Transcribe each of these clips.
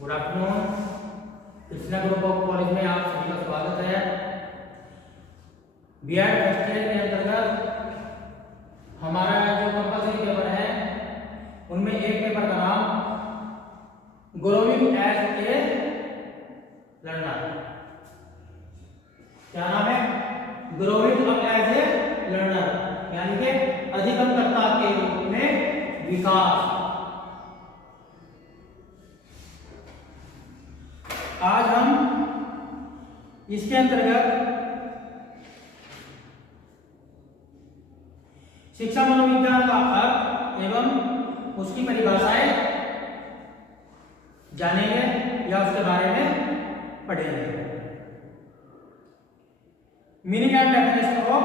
Good afternoon. Krishna group of college में आप सभी का स्वागत है। बीएड फर्स्ट ईयर के अंतर्गत हमारा जो कंपलसरी पेपर है उनमें एक पेपर का नाम ग्रोइंग एज ए लर्नर। क्या नाम है? Growing up as a learner, यानी कि अधिगमकर्ता के रूप में विकास। आज हम इसके अंतर्गत शिक्षा मनोविज्ञान का अर्थ एवं उसकी परिभाषाएं जानेंगे या उसके बारे में पढ़ेंगे। Meaning and definition of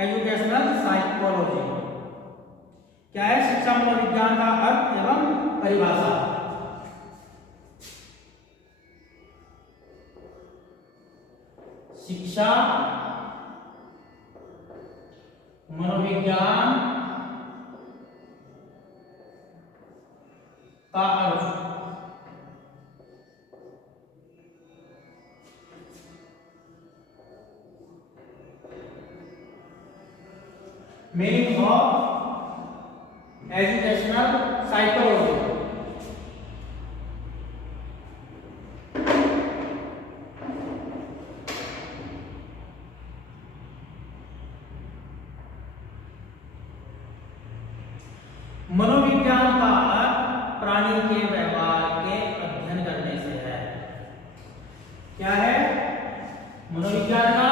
educational psychology. क्या है शिक्षा मनोविज्ञान का अर्थ एवं परिभाषा? शिक्षा मनोविज्ञान का अर्थ मीनिंग ऑफ एजुकेशनल साइकोलॉजी। मनोविज्ञान का अर्थ प्राणी के व्यवहार के अध्ययन करने से है। क्या है मनोविज्ञान का?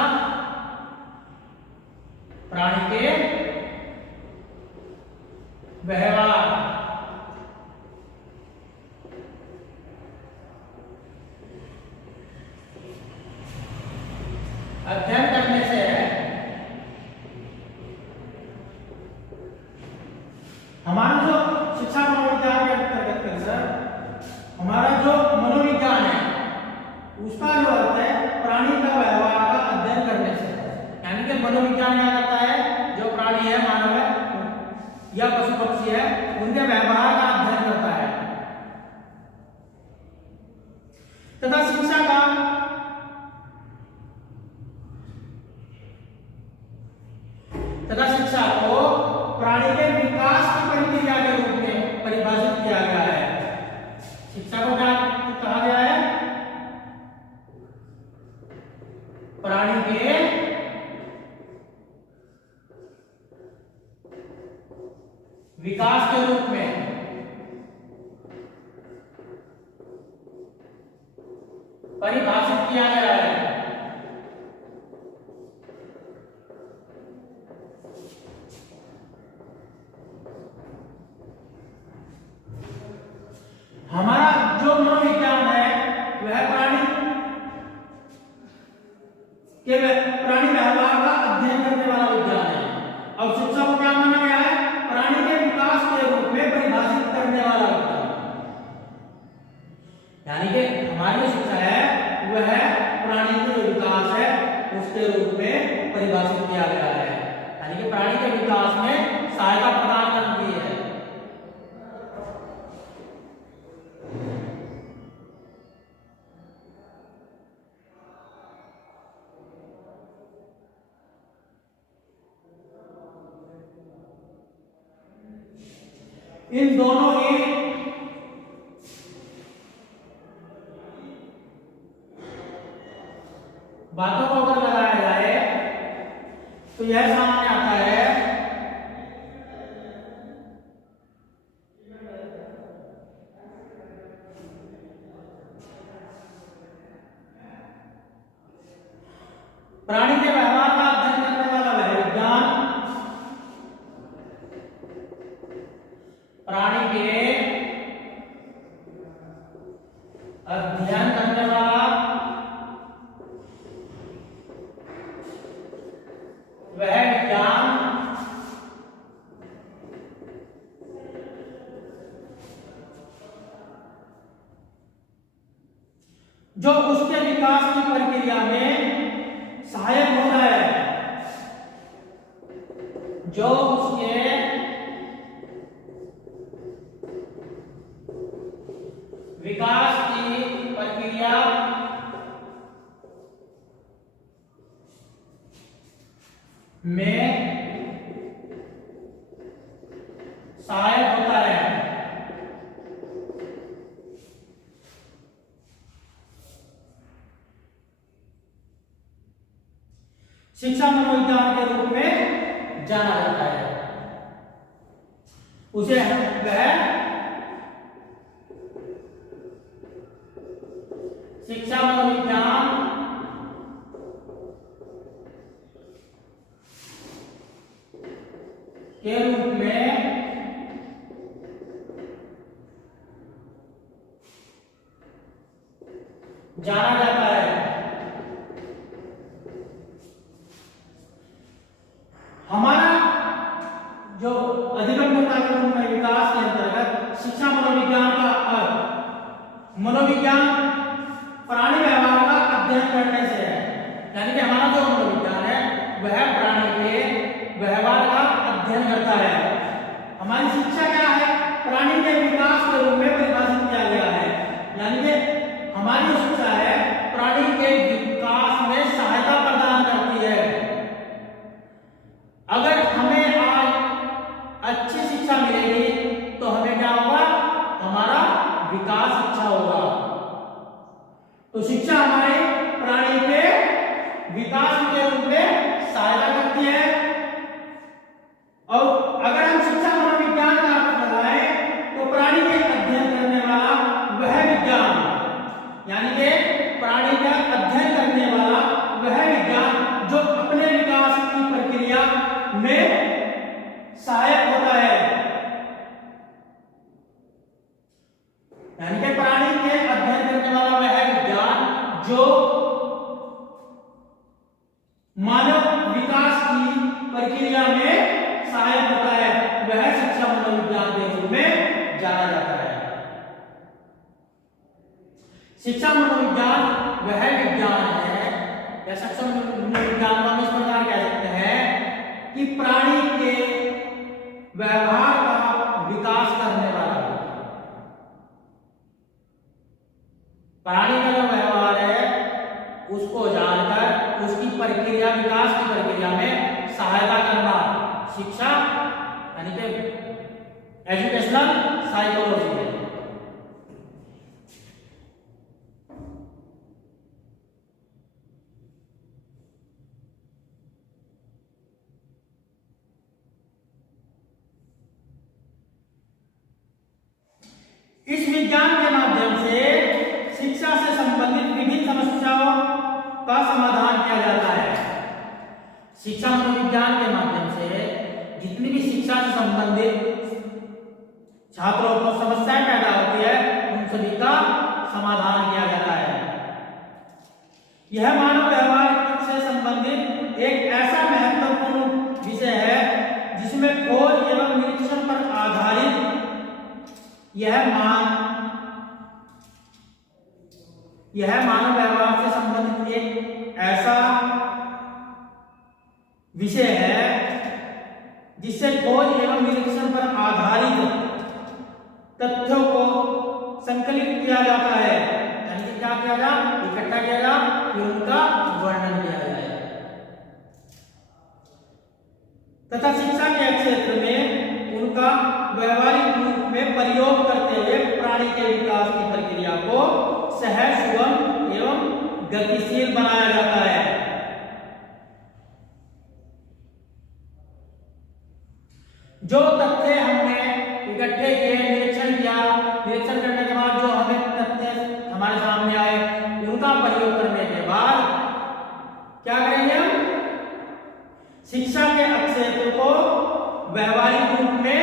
प्राणी के व्यवहार अध्ययन करने से है। हमारा जो शिक्षा मनोविज्ञान के अंतर्गत हमारा जो मनोविज्ञान है उसका जो अर्थ है प्राणी का व्यवहार का अध्ययन करने से है। यानी कि मनोविज्ञान क्या करता है? जो प्राणी है, मानव है या पशु पक्षी है, उनके व्यवहार का अध्ययन करता है। तथा शिक्षा का शिक्षा को प्राणी के विकास की प्रक्रिया के रूप में परिभाषित किया गया है। शिक्षा को क्या कहा गया है? प्राणी के विकास के रूप में परिभाषित किया गया है। हमारा जो मनोविज्ञान है वह प्राणी व्यवहार का अध्ययन करने वाला विज्ञान है। अब शिक्षा को क्या माना गया है? प्राणी के विकास के रूप में परिभाषित करने वाला विज्ञान। यानी कि हमारी जो शिक्षा है वह प्राणी के जो विकास है उसके रूप में परिभाषित किया गया है। यानी कि प्राणी के विकास में सहायता प्रदान करती है। इन दोनों ही बातों को अगर लगाया जाए तो यह सामने आता है प्राणी के व्यवहार का अध्ययन करने वाला वह विज्ञान प्राणी के अध्ययन करने वाला वह विज्ञान जो उसके विकास की प्रक्रिया में सहायक होता है, जो उसके विकास की में सहायक होता है। शिक्षा मनोविज्ञान के रूप में जाना जाता है। उसे वह शिक्षा मनोविज्ञान के रूप में जाना जाता है। हमारा जो अधिगम्यता के रूप में विकास के अंतर्गत शिक्षा मनोविज्ञान का अर्थ मनोविज्ञान प्राणी व्यवहार का अध्ययन करने से है। यानी कि हमारा जो मनोविज्ञान है वह प्राणी के व्यवहार का अध्ययन करता है। हमारी शिक्षा क्या है? प्राणी के विकास के रूप में परिभाषित किया गया है। यानी कि हमारी जो शिक्षा है प्राणी के विकास में सहायता प्रदान करती है। अगर हमें आज अच्छी शिक्षा मिलेगी तो हमें क्या होगा? हमारा विकास अच्छा होगा। तो शिक्षा हमारे प्राणी के विकास के रूप में सहायता करती है। और अगर हम शिक्षा मनोविज्ञान का अर्थ लगाएं तो प्राणी के अध्ययन करने वाला वह विज्ञान, यानी कि प्राणी का अध्ययन करने वाला वह विज्ञान जो अपने विकास की प्रक्रिया में सहायक होता है। यानी कि प्राणी के अध्ययन करने वाला वह विज्ञान जो मानव विकास की प्रक्रिया में सहायक होता है वह शिक्षा मनोविज्ञान के रूप में जाना जाता है। शिक्षा मनोविज्ञान वह विज्ञान है या शिक्षा मनोविज्ञान को हम इस प्रकार कह सकते हैं कि प्राणी के व्यवहार का विकास करने वाला प्राणी का जो व्यवहार है उसको जानकर उसकी प्रक्रिया विकास की प्रक्रिया में सहायता करना शिक्षा यानी कि एजुकेशनल साइकोलॉजी है। इस विज्ञान के माध्यम से शिक्षा से संबंधित विभिन्न समस्याओं का समाधान किया जाता है। शिक्षा मनोविज्ञान के माध्यम से जितनी भी शिक्षा से संबंधित छात्रों को समस्याएं पैदा होती है उन सभी का समाधान किया जाता है। यह मानव व्यवहार से संबंधित एक ऐसा महत्वपूर्ण विषय है जिसमें खोज एवं निरीक्षण पर आधारित यह मानव व्यवहार से संबंधित एक ऐसा विषय है जिससे खोज एवं निरीक्षण पर आधारित तथ्यों को संकलित किया जाता है। यानी कि क्या किया जाए? इकट्ठा किया जाए फिर उनका वर्णन किया जाए तथा शिक्षा के क्षेत्र में उनका व्यवहारिक रूप में प्रयोग करते हुए प्राणी के विकास की प्रक्रिया को सहज, सुगम एवं गतिशील बनाया जाता है। जो तथ्य हमने इकट्ठे किए, निरीक्षण किया, निरीक्षण करने के बाद जो हमें तथ्य हमारे सामने आए उनका प्रयोग करने के बाद क्या करेंगे? हम शिक्षा के क्षेत्र को व्यवहारिक रूप में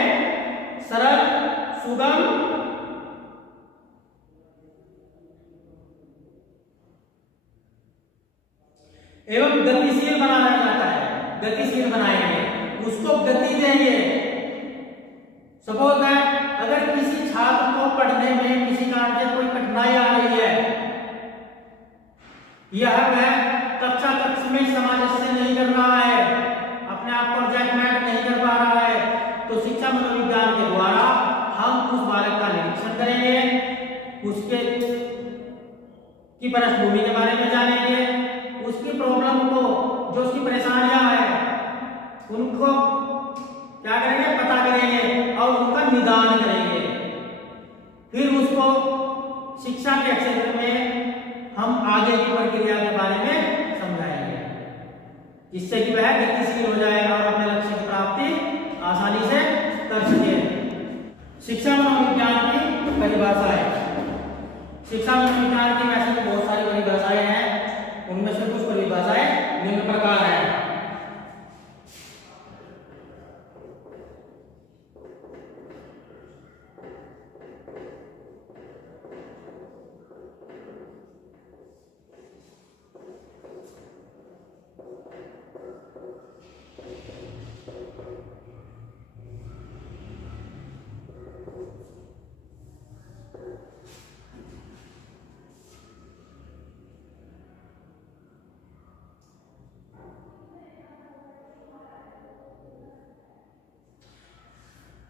सरल, सुगम एवं गतिशील बनाया जाता है। गतिशील बनाएंगे, उसको गति देंगे। सपोज है अगर किसी छात्र को पढ़ने में किसी कारण से कोई कठिनाई आ रही है, यह वह कक्षा कक्ष में सामंजस्य नहीं कर रहा है, अपने आप को एडजस्टमेंट नहीं कर पा रहा है, तो शिक्षा मनोविज्ञान के द्वारा हम उस बालक का निरीक्षण करेंगे, उसके की पृष्ठभूमि के बारे में जानेंगे, उसकी प्रॉब्लम को, जो उसकी परेशानियां हैं उनको क्या करेंगे, पता करेंगे और उनका निदान करेंगे। फिर उसको शिक्षा के क्षेत्र में हम आगे की प्रक्रिया के बारे में समझाएंगे, जिससे कि वह गतिशील हो जाए और अपने लक्ष्य की प्राप्ति आसानी से कर सके। शिक्षा मनोविज्ञान की परिभाषाएं। शिक्षा मनोविज्ञान की वैसे तो बहुत सारी परिभाषाएं हैं, उनमें से कुछ परिभाषाएं निम्न प्रकार हैं।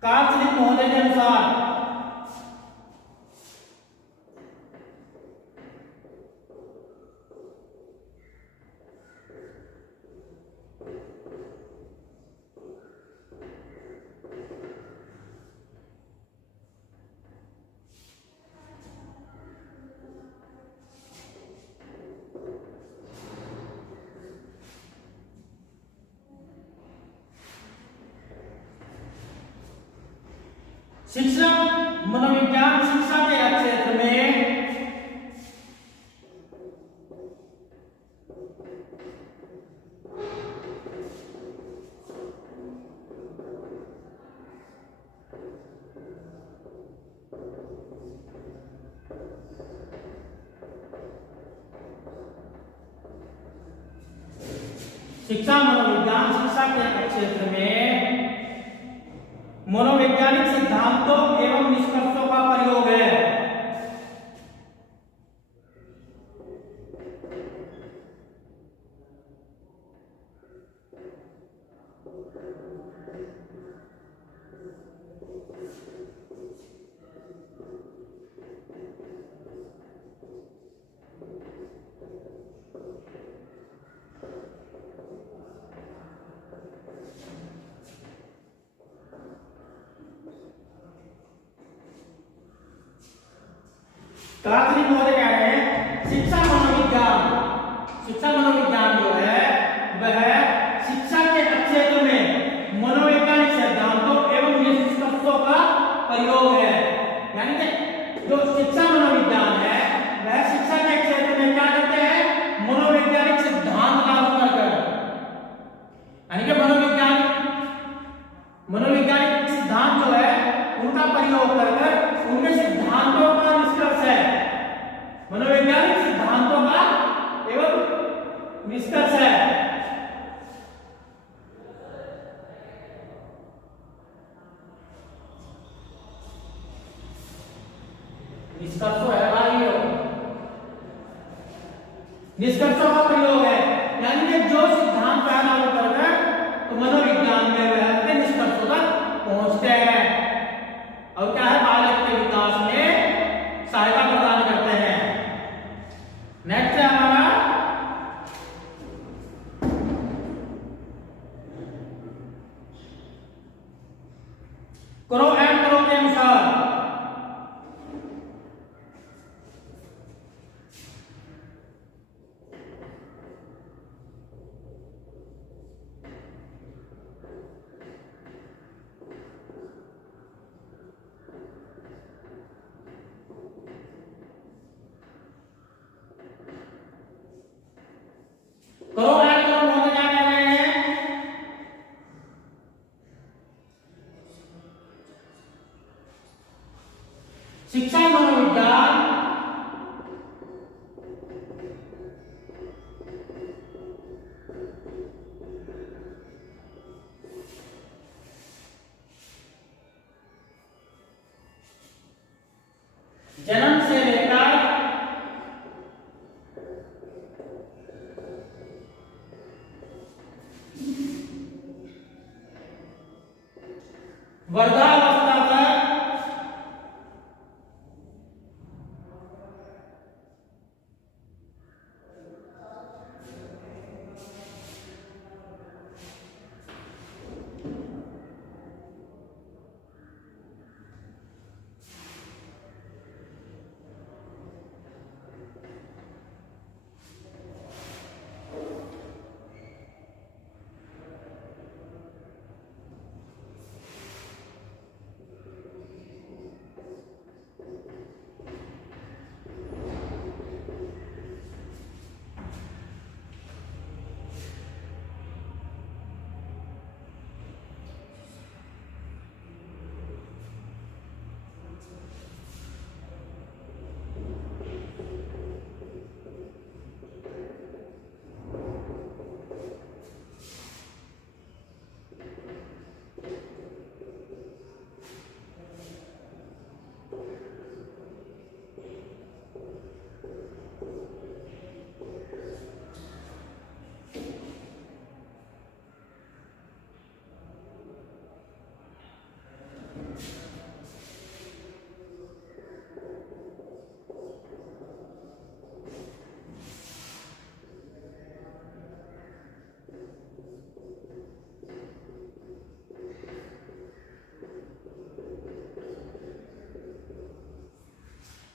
कार्ल महोदय के अनुसार शिक्षा मनोविज्ञान शिक्षा के क्षेत्र में शिक्षा मनोविज्ञान शिक्षा के क्षेत्र में मनोवैज्ञानिक सिद्धांतों एवं निष्कर्षों का प्रयोग है। कार्ल महोदय कह रहे हैं शिक्षा मनोविज्ञान जो है वह शिक्षा के क्षेत्र में मनोवैज्ञानिक सिद्धांतों एवं निष्कर्षों का प्रयोग है। यानी कि जो शिक्षा मनोविज्ञान है वह शिक्षा के क्षेत्र में क्या करते हैं, मनोवैज्ञानिक सिद्धांत लागू कर, यानी कि मनोवैज्ञानिक सिद्धांत जो है उनका प्रयोग कर उनके सिद्धांतों का निष्कर्ष है, मनोवैज्ञानिक सिद्धांतों का एवं निष्कर्ष है। निष्कर्षों है भाई, निष्कर्षों का प्रयोग है, यानी कि जो सिद्धांत लागू कर तो मनोविज्ञान में वह अपने निष्कर्षों तक पहुंचते हैं और क्या है, बालक के विकास में सहायता प्रदान करते हैं। नेक्स्ट है हमारा करो एंड करो के अनुसार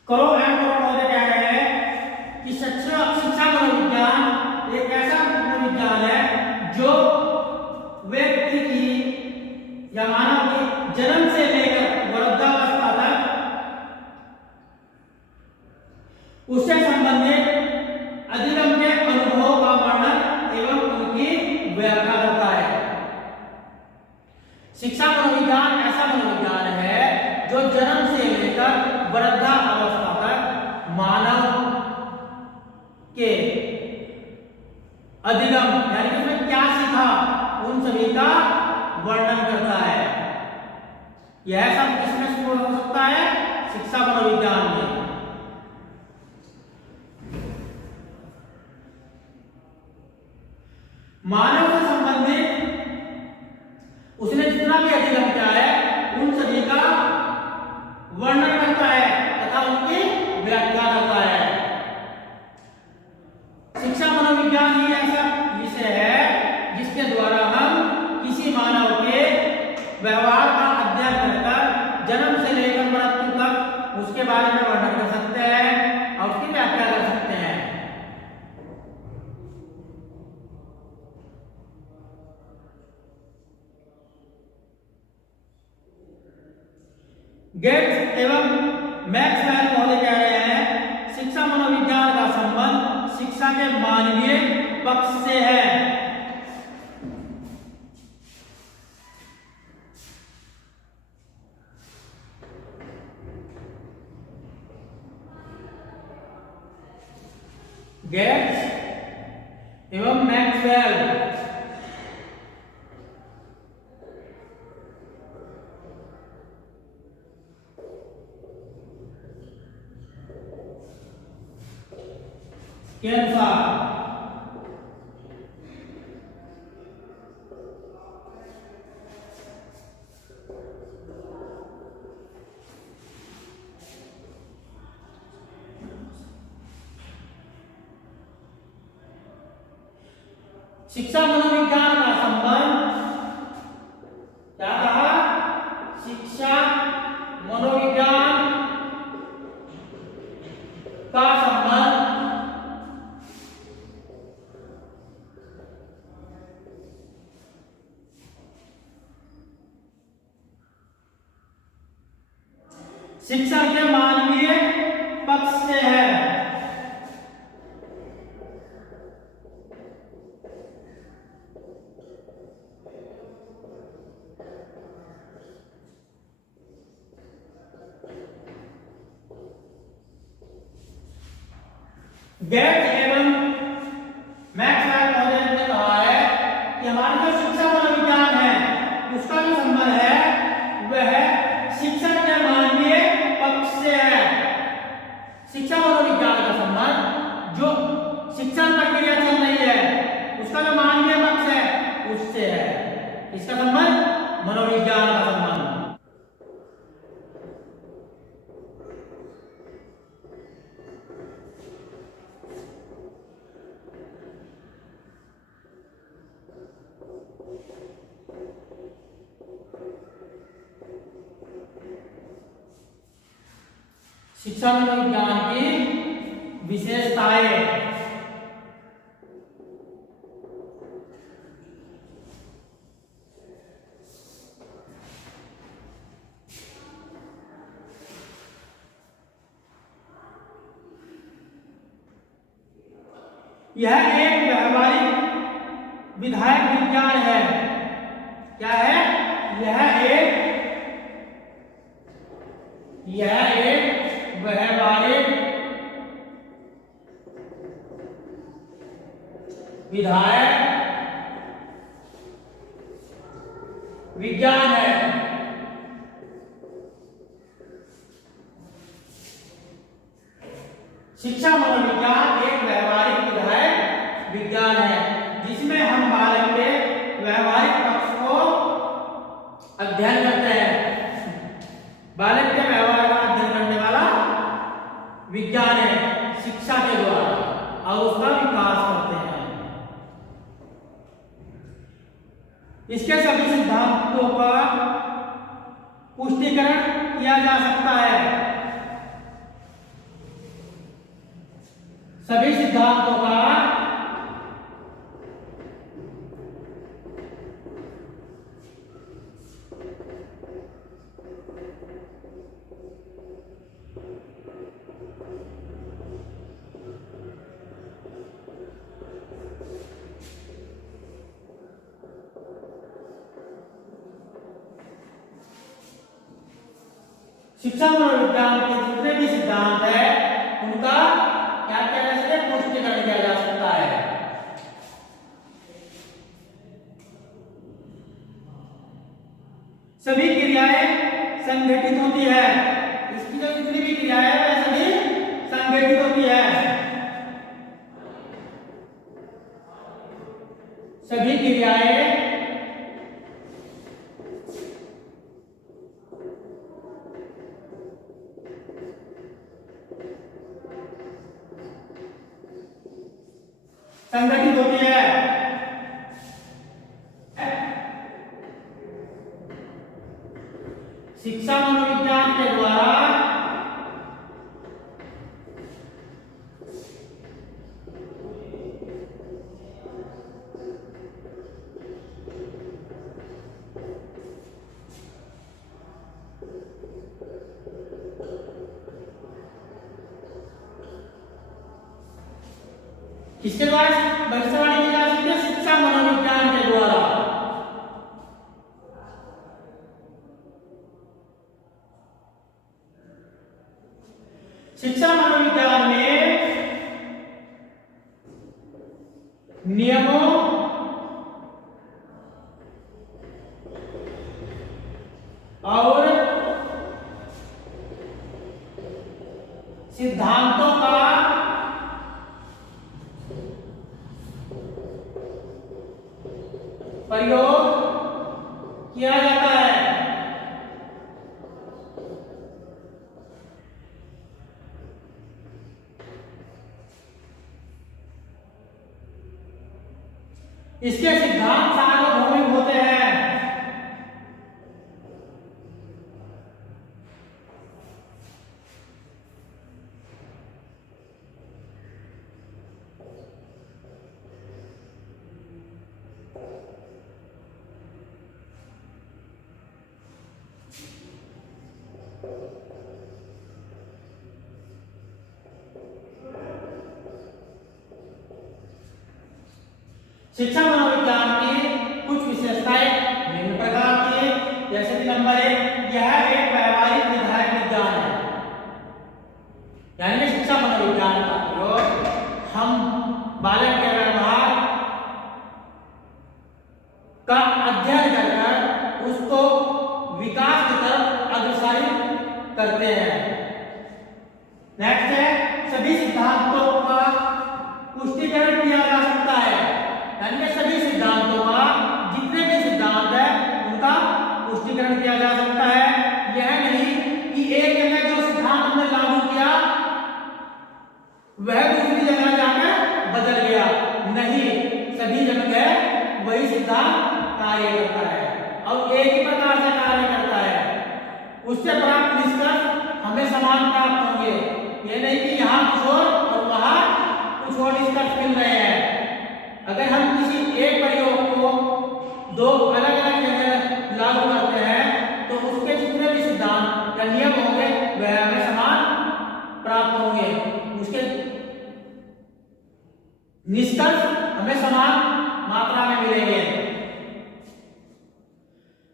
करो एंड करो महोदय कह रहे हैं कि शिक्षा मनोविज्ञान एक ऐसा मनोविज्ञान है जो व्यक्ति की या मानव की जन्म से लेकर वृद्धावस्था तक उससे संबंधित अधिगम के अनुभव का वर्णन एवं उनकी व्याख्या करता है। शिक्षा मनोविज्ञान ऐसा मनोविज्ञान है जो जन्म से लेकर वृद्धावस्था तक मानव के अधिगम यानी कि उसने क्या सीखा उन सभी का वर्णन करता है। यह सब किसमें हो सकता है? शिक्षा मनोविज्ञान में। मानव से संबंधित उसने जितना भी अधिगम किया है उन सभी का वर्णन करता है तथा उनकी व्याख्या करता है। शिक्षा मनोविज्ञान ही ऐसा विषय है जिसके द्वारा हम किसी मानव के व्यवहार का अध्ययन कर जन्म से लेकर मृत्यु तक उसके बारे में वर्णन कर सकते हैं और उसकी व्याख्या कर सकते हैं। गेट्स एवं मैक्सवेल महोदय कह रहे हैं शिक्षा मनोविज्ञान का संबंध शिक्षा के मानवीय पक्ष से है। गेट्स एवं मैक्सवेल के अनुसार शिक्षा मनोविज्ञान का संबंध क्या कहा? शिक्षा मनोविज्ञान का संबंध शिक्षा के मानवीय पक्ष से है। गेट्स एवं मैक्सवेल महोदय ने कहा है कि हमारा जो शिक्षा मनोविज्ञान है उसका जो संबंध है वह शिक्षा के मानवीय पक्ष से है। शिक्षा मनोविज्ञान का संबंध जो शिक्षण प्रक्रिया चल रही है उसका जो मानवीय पक्ष है उससे है। इसका संबंध मनोविज्ञान का संबंध। शिक्षा मनोविज्ञान की विशेषताएं। यह एक व्यावहारिक विधायक विज्ञान है। क्या है? यह एक व्यावहारिक विधायक विज्ञान है। शिक्षा मनोविज्ञान एक व्यावहारिक विधायक विज्ञान है जिसमें हम बालक के व्यावहारिक पक्ष को अध्ययन करते हैं। बालक के व्यवहार का अध्ययन करने वाला विज्ञान है शिक्षा के द्वारा और उसका विकास करते हैं। इसके सभी सिद्धांतों का पुष्टिकरण किया जा सकता है। सभी सिद्धांतों का शिक्षा मनोविज्ञान के जितने भी सिद्धांत है उनका क्या किया जा सकता है, पुष्टिकरण किया जा सकता है। सभी क्रियाएं संगठित होती है, इसकी जो जितनी भी क्रियाएं है वह सभी संगठित होती है। सभी क्रियाएं संगठित होती है। शिक्षा मनोविज्ञान के द्वारा किसके द्वारा भविष्यवाणी की जा सकती है, शिक्षा मनोविज्ञान के द्वारा। शिक्षा मनोविज्ञान में नियमों और सिद्धांतों का प्रयोग किया जाता है। इसके सिद्धांत सार्वभौमिक होते हैं। शिक्षा मनोविज्ञान की कुछ विशेषताएं निम्न प्रकार की है, जैसे कि नंबर 1, यह एक व्यवहारिक निर्धारक विज्ञान है। यानी शिक्षा मनोविज्ञान का प्रयोग हम बालक के व्यवहार का अध्ययन कर उसको विकास की तरफ अग्रसर करते हैं। नेक्स्ट है, सभी सिद्धांतों का पुष्टिकरण किया जा सकता है। यानी सभी सिद्धांतों का, जितने भी सिद्धांत है उनका पुष्टिकरण किया जा सकता है। यह नहीं कि एक जगह जो सिद्धांत हमने लागू किया वह दूसरी जगह जाकर बदल गया, नहीं, सभी जगह वही सिद्धांत कार्य करता है और एक ही प्रकार से कार्य करता है। उससे प्राप्त निष्कर्ष हमें समान प्राप्त होंगे। ये नहीं कि यहाँ कुछ और वहां कुछ और निष्कर्ष मिल रहे हैं। अगर हम किसी एक प्रयोग को दो अलग अलग जगह लागू करते हैं तो उसके जितने भी सिद्धांत या नियम होंगे वह हमें समान प्राप्त होंगे, उसके निष्कर्ष हमें समान मात्रा में मिलेंगे।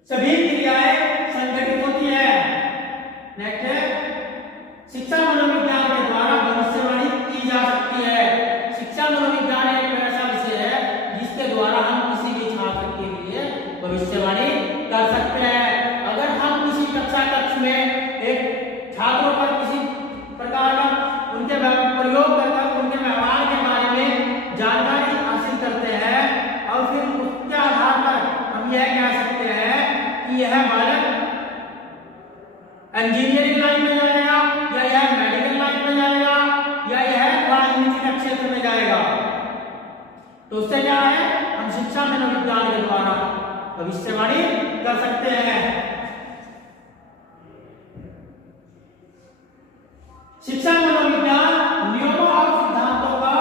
सभी क्रियाएं संगठित होती है। नेक्स्ट है, शिक्षा मनोविज्ञान के द्वारा भविष्यवाणी की जा सकती है। शिक्षा मनोविज्ञान एक ऐसा विषय है जिसके द्वारा हम किसी भी छात्र के लिए भविष्यवाणी कर सकते हैं। अगर हम किसी कक्षा कक्ष में एक छात्रों पर किसी प्रकार का उनके प्रयोग कर उनके व्यवहार के बारे में जानकारी हासिल करते हैं और फिर उसके आधार पर हम यह कह सकते हैं कि यह बालक इंजीनियरिंग लाइन में जाएगा या यह मेडिकल लाइन में जाएगा या यह राजनीतिक क्षेत्र में जाएगा। तो उससे क्या है, हम शिक्षा मनोविज्ञान के द्वारा भविष्यवाणी कर सकते हैं। शिक्षा मनोविज्ञान नियमों और सिद्धांतों का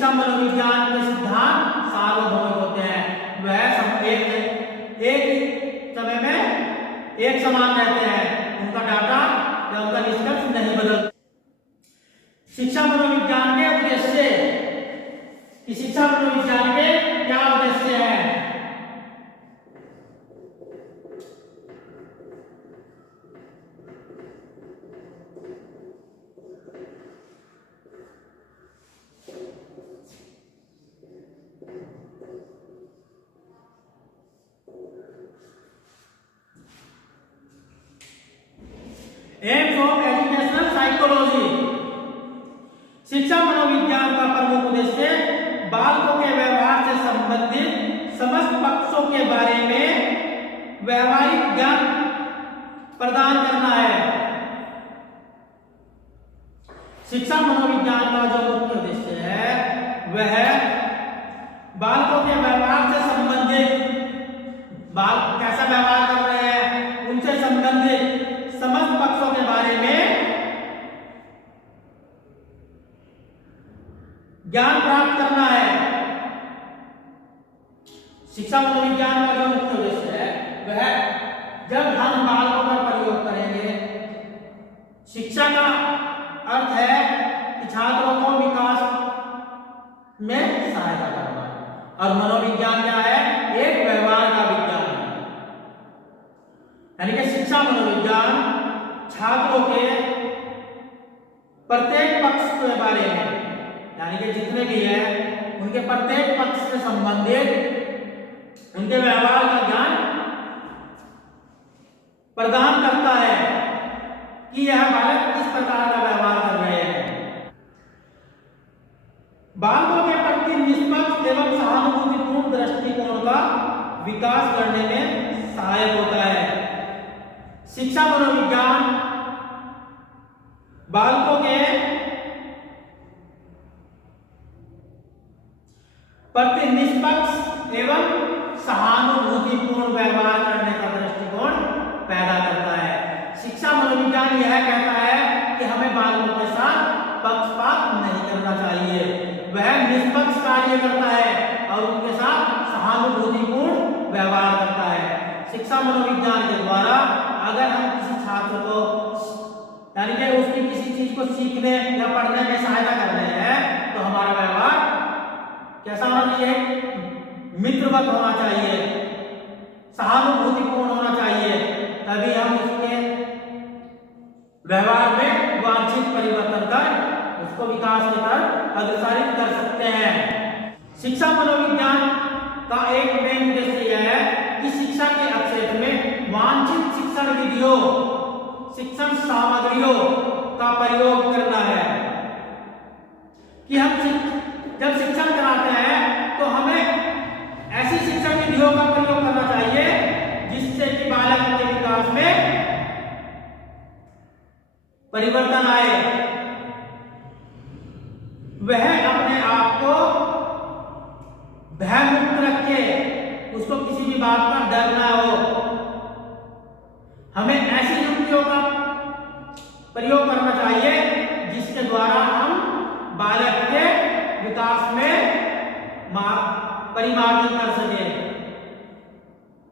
शिक्षा मनोविज्ञान के सिद्धांत सार्वभौमिक होते हैं। वह एक समय में एक समान रहते हैं, उनका डाटा या उनका निष्कर्ष नहीं बदलता। शिक्षा मनोविज्ञान के उद्देश्य कि शिक्षा मनोविज्ञान के क्या उद्देश्य है। AIIMS of educational psychology. शिक्षा मनोविज्ञान का प्रमुख उद्देश्य बालकों के व्यवहार से संबंधित समस्त पक्षों के बारे में व्यवहारिक ज्ञान प्रदान करना है। शिक्षा मनोविज्ञान का जो मुख्य उद्देश्य है वह बालकों के व्यवहार से संबंधित, बाल कैसा व्यवहार कर रहे हैं उनसे संबंधित समस्त पक्षों के बारे में ज्ञान प्राप्त करना है। शिक्षा मनोविज्ञान का जो मुख्य उद्देश्य है वह जब हम बालकों का प्रयोग करेंगे, शिक्षा का अर्थ है कि छात्रों को विकास में सहायता करना, और मनोविज्ञान क्या है, एक व्यवहार का विज्ञान है। यानी कि शिक्षा मनोविज्ञान छात्रों के प्रत्येक पक्ष के बारे में, यानी कि जितने भी है उनके प्रत्येक पक्ष से संबंधित उनके व्यवहार का ज्ञान प्रदान करता है कि यह बालक किस प्रकार का व्यवहार कर रहे हैं। बालकों के प्रति निष्पक्ष एवं सहानुभूतिपूर्ण दृष्टिकोण का विकास करने में सहायक होता है। शिक्षा मनोविज्ञान बालकों के प्रति निष्पक्ष एवं सहानुभूतिपूर्ण व्यवहार करने का दृष्टिकोण पैदा करता है। शिक्षा मनोविज्ञान यह कहता है कि हमें बालकों के साथ पक्षपात नहीं करना चाहिए, वह निष्पक्ष कार्य करता है और उनके साथ सहानुभूतिपूर्ण व्यवहार करता है। शिक्षा मनोविज्ञान के द्वारा अगर हम किसी छात्र को, यानी कि उसकी किसी चीज को सीखने या पढ़ने में सहायता कर रहे हैं, तो हमारा व्यवहार कैसा होना चाहिए, मित्रवत होना चाहिए, सहानुभूतिपूर्ण होना चाहिए, तभी हम उसके व्यवहार में वांछित परिवर्तन कर उसको विकास की तरफ अग्रसरित कर सकते हैं। शिक्षा मनोविज्ञान का एक मेन उद्देश्य यह है कि शिक्षा के क्षेत्र में वांछित शिक्षण विधियों, शिक्षण सामग्रियों का प्रयोग करना है। कि हम जब शिक्षण कराते हैं तो हमें ऐसी शिक्षण विधियों का प्रयोग करना चाहिए जिससे कि बालक के विकास में परिवर्तन आए, वह अपने आप को भयमुक्त रखे, उसको किसी भी बात का डर ना हो। हमें ऐसी युक्तियों का प्रयोग करना चाहिए जिसके द्वारा हम बालक के विकास में परिमार्जन कर सके,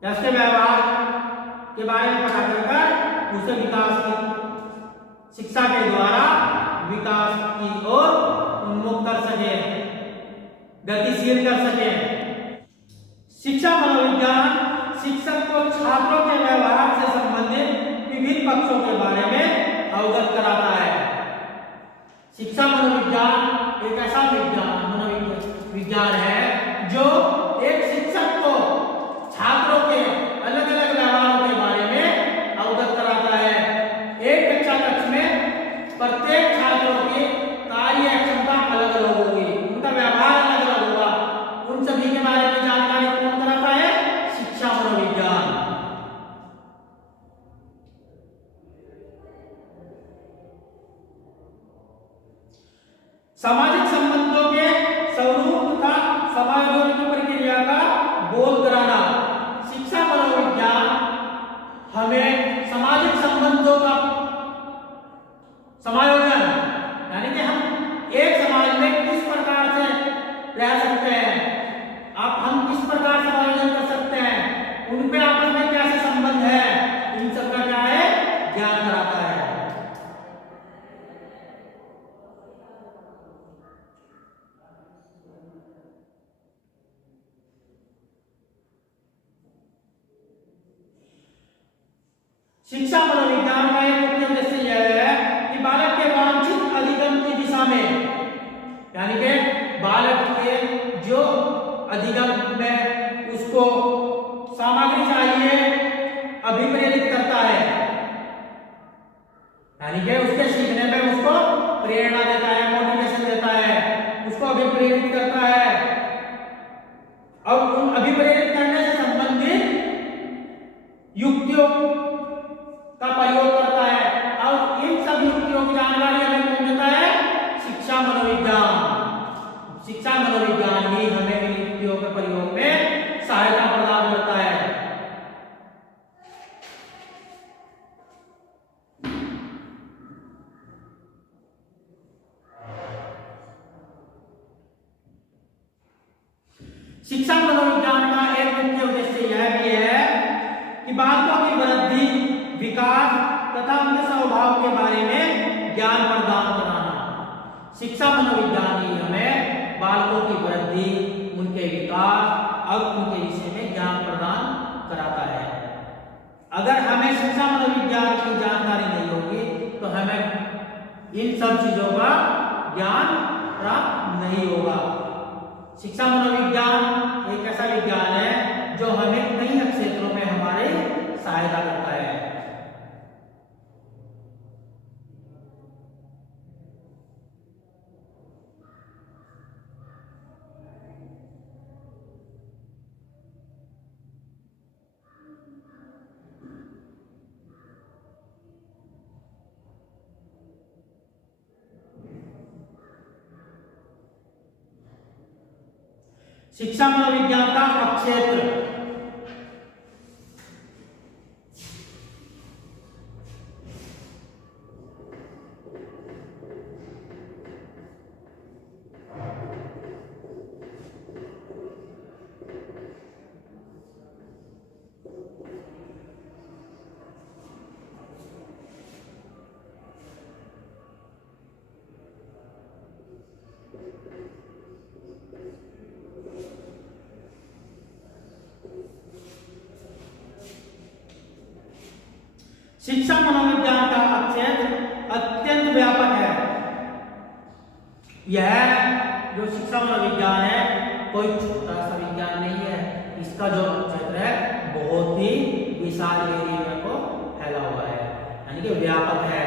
या उसके व्यवहार के बारे में पता कर उसे विकास की शिक्षा के द्वारा विकास की ओर उन्मुख कर सके, गतिशील कर सके। शिक्षा मनोविज्ञान शिक्षक को छात्रों के व्यवहार से संबंधित विभिन्न पक्षों के बारे में अवगत कराता है। शिक्षा मनोविज्ञान एक ऐसा विज्ञान है जो एक शिक्षक को छात्रों के अलग अलग व्यवहारों के बारे में अवगत कराता है। एक कक्षा कक्ष में प्रत्येक छात्रों की कार्य क्षमता अलग अलग होगी, उनका व्यवहार अलग अलग होगा, उन सभी के बारे में जानकारी कौन कराता है, शिक्षा मनोविज्ञान। सामाजिक संबंधों के स्वरूप तथा समायोजन की प्रक्रिया का बोध कराना। शिक्षा मनोविज्ञान हमें सामाजिक संबंधों का समायोजन, यानी कि हम एक समाज में किस प्रकार से रह सकते हैं। आप हम किस प्रकार से आयोजन कर सकते हैं, उनपे आपस में कैसे संबंध है, इन सब का क्या है, ज्ञान कराता है। शिक्षा मनोविज्ञान का एक मुख्य उद्देश्य यह है कि बालक के वांछित अधिगम की दिशा में, यानी कि बालक के जो अधिगम में उसको सामग्री चाहिए अभिप्रेरित करता है, यानी कि उसके सीखने में उसको प्रेरणा देता है, मोटिवेशन देता है, उसको अभिप्रेरित करता है और उन अभिप्रेरित करने से संबंधित युक्तियों का प्रयोग करता है। और इन सब युक्तियों की जानकारी हमें कौन देता है, शिक्षा मनोविज्ञान। शिक्षा मनोविज्ञान ही हमें इन युक्तियों के प्रयोग में सहायता प्रदान करता है। शिक्षा मनोविज्ञान का एक मुख्य उद्देश्य यह भी है कि बालकों की वृद्धि, विकास तथा उनके स्वभाव के बारे में ज्ञान प्रदान कराना। शिक्षा मनोविज्ञान ही हमें बालकों की वृद्धि, उनके विकास और उनके विषय में ज्ञान प्रदान कराता है। अगर हमें शिक्षा मनोविज्ञान की जानकारी नहीं होगी तो हमें इन सब चीजों का ज्ञान प्राप्त नहीं होगा। शिक्षा मनोविज्ञान एक ऐसा विज्ञान है जो हमें कई क्षेत्रों में हमारे सहायता करता है। शिक्षा मनोविज्ञान का उपक्षेत्र, शिक्षा मनोविज्ञान का क्षेत्र अत्यंत व्यापक है। यह जो शिक्षा मनोविज्ञान है कोई छोटा सा विज्ञान नहीं है। इसका जो क्षेत्र है बहुत ही विशाल एरिया को फैला हुआ है, यानी कि व्यापक है।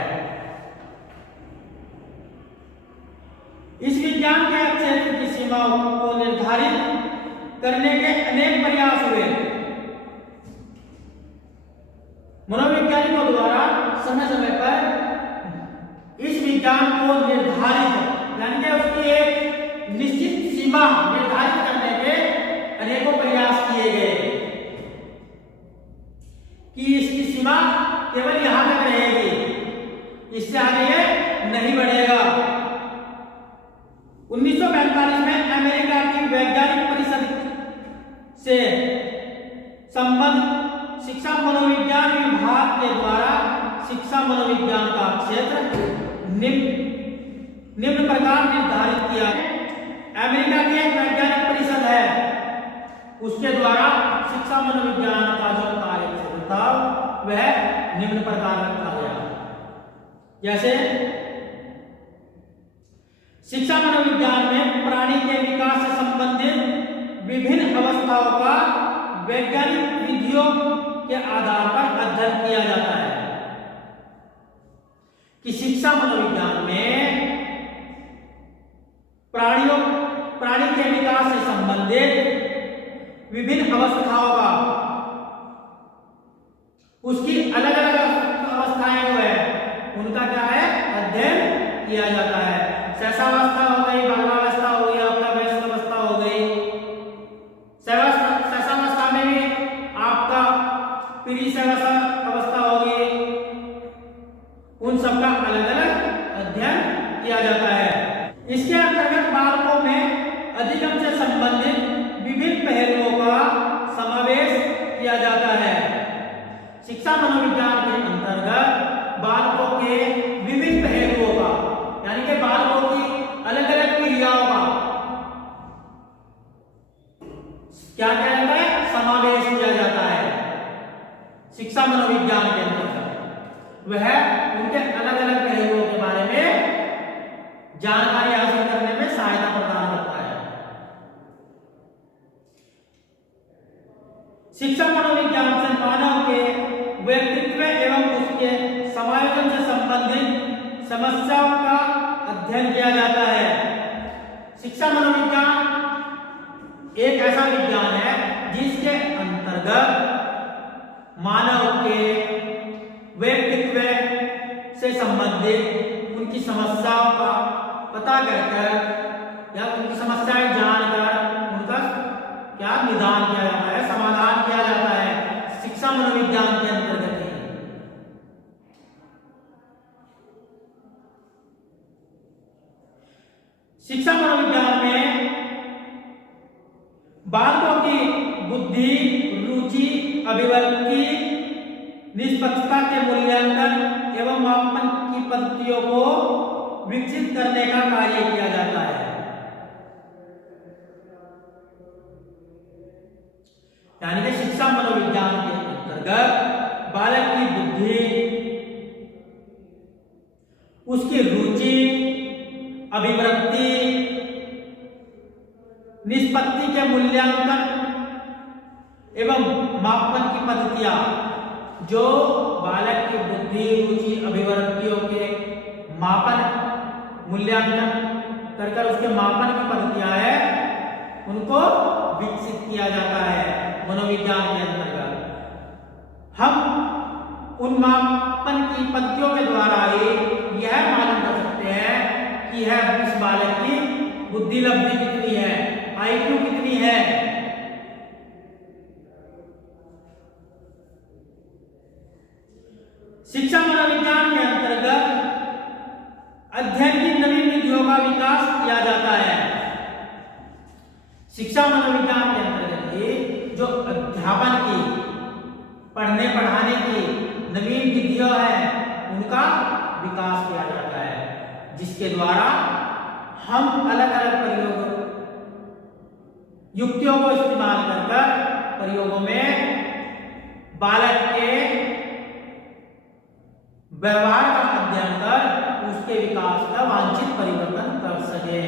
इस विज्ञान के क्षेत्र की सीमाओं को निर्धारित करने के अनेक प्रयास हुए। मनोवैज्ञानिकों द्वारा समय समय पर इस विज्ञान को निर्धारित, यानी कि उसकी एक निश्चित सीमा निर्धारित करने के अनेकों प्रयास किए गए कि इसकी सीमा केवल यहां तक रहेगी, इससे आगे ये नहीं बढ़ेगा। 1945 में अमेरिका की वैज्ञानिक परिषद से संबद्ध शिक्षा मनोविज्ञान विभाग के द्वारा शिक्षा मनोविज्ञान का क्षेत्र निम्न प्रकार निर्धारित किया है। अमेरिका की एक वैज्ञानिक परिषद है, उसके द्वारा शिक्षा मनोविज्ञान का जो कार्य क्षेत्र था वह निम्न प्रकार रखा गया। जैसे शिक्षा मनोविज्ञान में प्राणी के विकास से संबंधित विभिन्न अवस्थाओं का वैज्ञानिक विधियों के आधार पर अध्ययन किया जाता है। कि शिक्षा मनोविज्ञान में प्राणी के विकास से संबंधित विभिन्न अवस्थाओं का, उसकी अलग अलग अवस्थाएं जो है उनका क्या है, अध्ययन किया जाता है। शैशवावस्था हो गई, बाल्यावस्था हो गई, आपका वयस्कावस्था हो गई। शैशवावस्था में भी आपका अवस्था होगी, उन सबका अलग अलग अध्ययन किया जाता है। इसके अंतर्गत बालकों में अधिगम से समस्याओं का अध्ययन किया जाता है। शिक्षा मनोविज्ञान एक ऐसा विज्ञान है जिसके अंतर्गत मानव के व्यक्तित्व से संबंधित उनकी समस्याओं का पता कर या उनकी समस्याएं जानकर उनका क्या निदान किया जाता है, समाधान किया जाता है, शिक्षा मनोविज्ञान के अंतर्गत ही। शिक्षा मनोविज्ञान में बालकों की बुद्धि, रुचि, अभिव्यक्ति, निष्पक्षता के मूल्यांकन एवं मापन की पद्धतियों को विकसित करने का कार्य किया जाता है। यानी कि शिक्षा मनोविज्ञान के अंतर्गत बालक की बुद्धि, उसकी रुचि, अभिव्यक्ति, निष्पत्ति के मूल्यांकन एवं मापन की पद्धतियां, जो बालक की बुद्धि, रुचि, अभिव्यक्तियों के मापन, मूल्यांकन कर उसके मापन की पद्धतियां है, उनको विकसित किया जाता है मनोविज्ञान के अंतर्गत। हम उन मापन की पद्धतियों के द्वारा ही यह मालूम कर सकते हैं कि इस बालक की बुद्धि लब्धि कितनी है, IQ कितनी है। शिक्षा मनोविज्ञान के अंतर्गत अध्ययन की नवीन विधियों का विकास किया जाता है। शिक्षा मनोविज्ञान के अंतर्गत ही जो अध्यापन की, पढ़ने पढ़ाने की नवीन विधियां हैं, उनका विकास किया जाता है, जिसके द्वारा हम अलग अलग प्रयोग युक्तियों को इस्तेमाल कर प्रयोगों में बालक के व्यवहार का अध्ययन कर उसके विकास का वांछित परिवर्तन कर सके।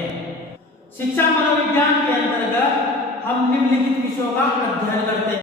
शिक्षा मनोविज्ञान के अंतर्गत हम निम्नलिखित विषयों का अध्ययन करते हैं।